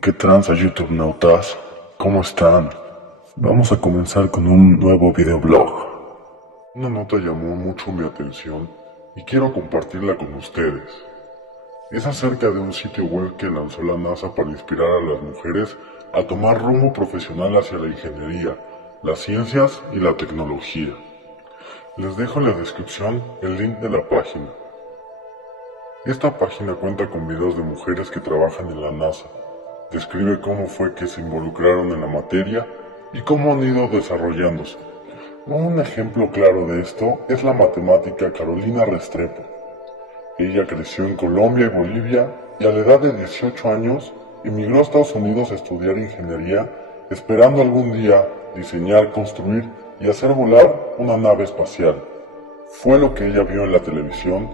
¿Qué tranza, YouTube nautas? ¿Cómo están? Vamos a comenzar con un nuevo videoblog. Una nota llamó mucho mi atención y quiero compartirla con ustedes. Es acerca de un sitio web que lanzó la NASA para inspirar a las mujeres a tomar rumbo profesional hacia la ingeniería, las ciencias y la tecnología. Les dejo en la descripción el link de la página. Esta página cuenta con videos de mujeres que trabajan en la NASA. Describe cómo fue que se involucraron en la materia y cómo han ido desarrollándose. Un ejemplo claro de esto es la matemática Carolina Restrepo. Ella creció en Colombia y Bolivia y a la edad de 18 años emigró a Estados Unidos a estudiar ingeniería, esperando algún día diseñar, construir y hacer volar una nave espacial. Fue lo que ella vio en la televisión,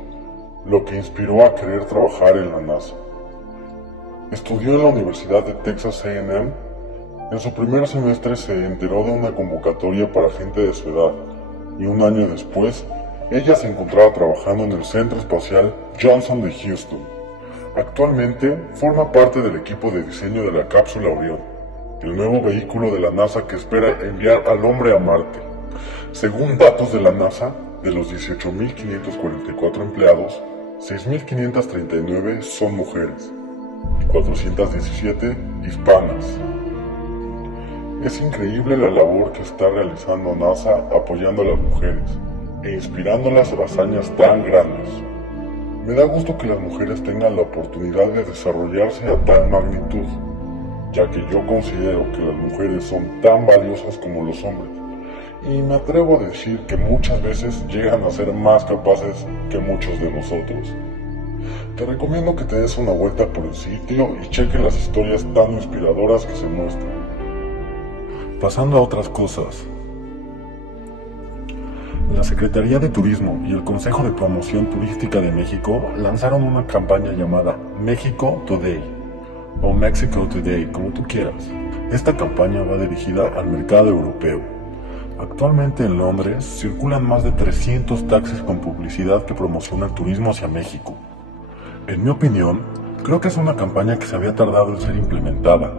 lo que inspiró a querer trabajar en la NASA. Estudió en la Universidad de Texas A&M. En su primer semestre se enteró de una convocatoria para gente de su edad y un año después, ella se encontraba trabajando en el Centro Espacial Johnson de Houston. Actualmente forma parte del equipo de diseño de la cápsula Orión, el nuevo vehículo de la NASA que espera enviar al hombre a Marte. Según datos de la NASA, de los 18.544 empleados, 6.539 son mujeres y 417 hispanas. Es increíble la labor que está realizando NASA apoyando a las mujeres e inspirándolas a hazañas tan grandes. Me da gusto que las mujeres tengan la oportunidad de desarrollarse a tal magnitud, ya que yo considero que las mujeres son tan valiosas como los hombres, y me atrevo a decir que muchas veces llegan a ser más capaces que muchos de nosotros. Te recomiendo que te des una vuelta por el sitio y cheques las historias tan inspiradoras que se muestran. Pasando a otras cosas. La Secretaría de Turismo y el Consejo de Promoción Turística de México lanzaron una campaña llamada México Today, o Mexico Today, como tú quieras. Esta campaña va dirigida al mercado europeo. Actualmente en Londres circulan más de 300 taxis con publicidad que promociona el turismo hacia México. En mi opinión, creo que es una campaña que se había tardado en ser implementada,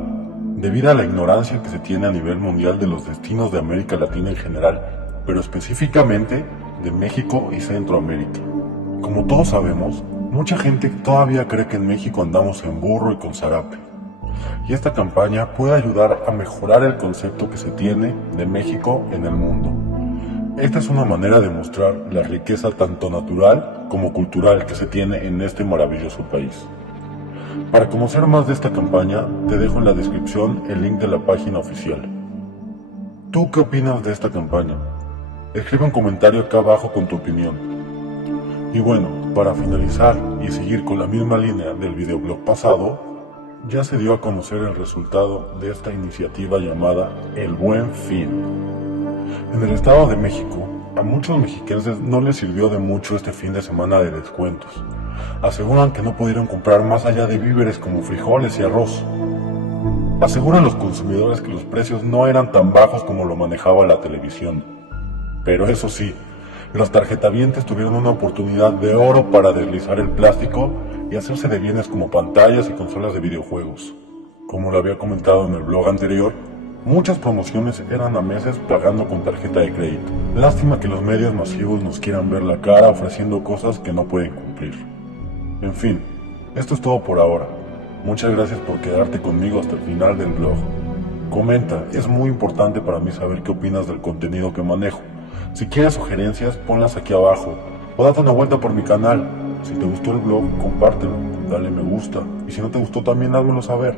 debido a la ignorancia que se tiene a nivel mundial de los destinos de América Latina en general, pero específicamente de México y Centroamérica. Como todos sabemos, mucha gente todavía cree que en México andamos en burro y con zarape, y esta campaña puede ayudar a mejorar el concepto que se tiene de México en el mundo. Esta es una manera de mostrar la riqueza tanto natural como cultural que se tiene en este maravilloso país. Para conocer más de esta campaña, te dejo en la descripción el link de la página oficial. ¿Tú qué opinas de esta campaña? Escribe un comentario acá abajo con tu opinión. Y bueno, para finalizar y seguir con la misma línea del videoblog pasado, ya se dio a conocer el resultado de esta iniciativa llamada El Buen Fin. En el Estado de México, a muchos mexicanos no les sirvió de mucho este fin de semana de descuentos. Aseguran que no pudieron comprar más allá de víveres como frijoles y arroz. Aseguran los consumidores que los precios no eran tan bajos como lo manejaba la televisión. Pero eso sí, los tarjetavientes tuvieron una oportunidad de oro para deslizar el plástico y hacerse de bienes como pantallas y consolas de videojuegos. Como lo había comentado en el blog anterior, muchas promociones eran a meses pagando con tarjeta de crédito. Lástima que los medios masivos nos quieran ver la cara ofreciendo cosas que no pueden cumplir. En fin, esto es todo por ahora. Muchas gracias por quedarte conmigo hasta el final del blog. Comenta, es muy importante para mí saber qué opinas del contenido que manejo. Si quieres sugerencias, ponlas aquí abajo o date una vuelta por mi canal. Si te gustó el blog, compártelo, dale me gusta y si no te gustó también házmelo saber,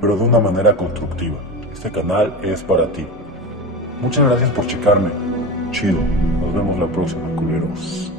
pero de una manera constructiva. Este canal es para ti. Muchas gracias por checarme. Chido, nos vemos la próxima, culeros.